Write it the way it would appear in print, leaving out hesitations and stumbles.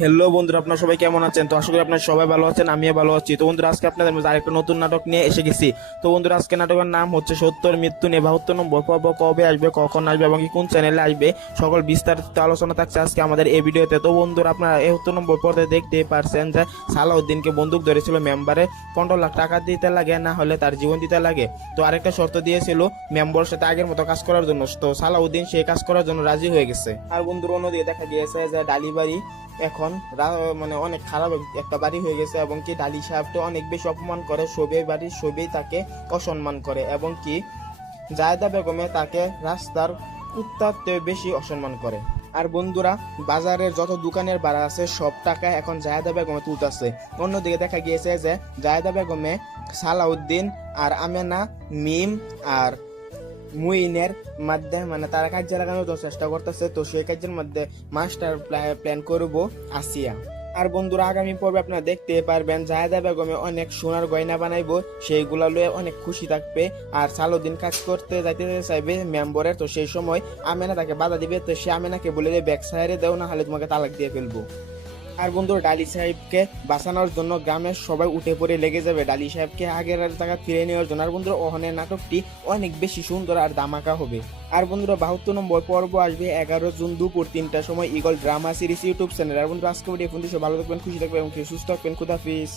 Hello বন্ধুরা, আপনারা সবাই কেমন আছেন? তো আশা করি আপনারা সবাই ভালো আছেন, আমিও ভালো আছি। তো বন্ধুরা, আজকে আপনাদের মধ্যে আরেকটা নতুন নাটক নিয়ে এসে গেছি। তো বন্ধুরা, আজকে নাটকের নাম হচ্ছে সত্যর মৃত্যু নিয়ে 72 নম্বর পর্ব। কবে আসবে, কখন আসবে এবং কোন চ্যানেলে আসবে, সকল বিস্তারিত আলোচনা থাকছে আজকে আমাদের এই ভিডিওতে। তো বন্ধুরা, আপনারা 71 নম্বর পর্বে দেখতেই পারছেন যে সালাউদ্দিনকে বন্দুক ধরেছিল মেম্বারে 15 লাখ টাকা দিতে লাগে, না হলে তার জীবন দিতে লাগে। তো আরেকটা শর্ত দিয়েছিল মেম্বার সাথে আগের মতো কাজ করার জন্য। তো সালাউদ্দিন সেই কাজ করার জন্য রাজি হয়ে গেছে। আর বন্ধুরা, অন্যদিকে দেখা গিয়েছে যে ডালিবাড়ি এখন মানে অনেক খারাপ একটা বাড়ি হয়ে গেছে, এবং কি ডালি সাহেবকে অনেক বেশি অপমান করে। সবে বাড়ির সবেই তাকে অসম্মান করে, এবং কি জায়দা বেগমে তাকে রাস্তার কুত্তার চেয়ে বেশি অসম্মান করে। আর বন্ধুরা, বাজারের যত দোকানের ভাড়া আছে সব টাকা এখন জায়দা বেগমে তুলতেছে। অন্যদিকে দেখা গিয়েছে যে জায়দা বেগমে সালাউদ্দিন আর আমেনা, মিম আর মুইনের মধ্যে মানে তারা কাজে লাগানোর চেষ্টা করতেছে। তো সেই কাজের মধ্যে মাস্টার প্ল্যান করব আসিয়া। আর বন্ধুরা, আগামী পর্বে আপনারা দেখতে পারবেন জায়েদা বেগমে অনেক সোনার গয়না বানাইবো, সেইগুলা লয়ে অনেক খুশি থাকবে। আর সালাউদ্দিন কাজ করতে যাইতে চাইবে মেম্বরের। তো সেই সময় আমেনা তাকে বাধা দিবে। তো সে আমেনাকে বলে দেবে ব্যাগ সাইডে দেও, না হলে তোমাকে তালাক দিয়ে ফেলবো। আর বন্ধুরা, ডালি সাহেবকে বাঁচানোর জন্য গ্রামের সবাই উঠে পড়ে লেগে যাবে ডালি সাহেবকে আগের টাকা ফিরে নেওয়ার জন্য। আর বন্ধুরা, ওখানে নাটকটি অনেক বেশি সুন্দর আর দামাকা হবে। আর বন্ধুরা, 72 নম্বর পর্ব আসবে 11 জুন দুপুর 3টার সময় eagle drama series YouTube channel. আর বন্ধুরা, আজকে ভিডিও ভালো থাকবেন, খুশি থাকবেন এবং সুস্থ থাকবেন। খুদাহাফিজ।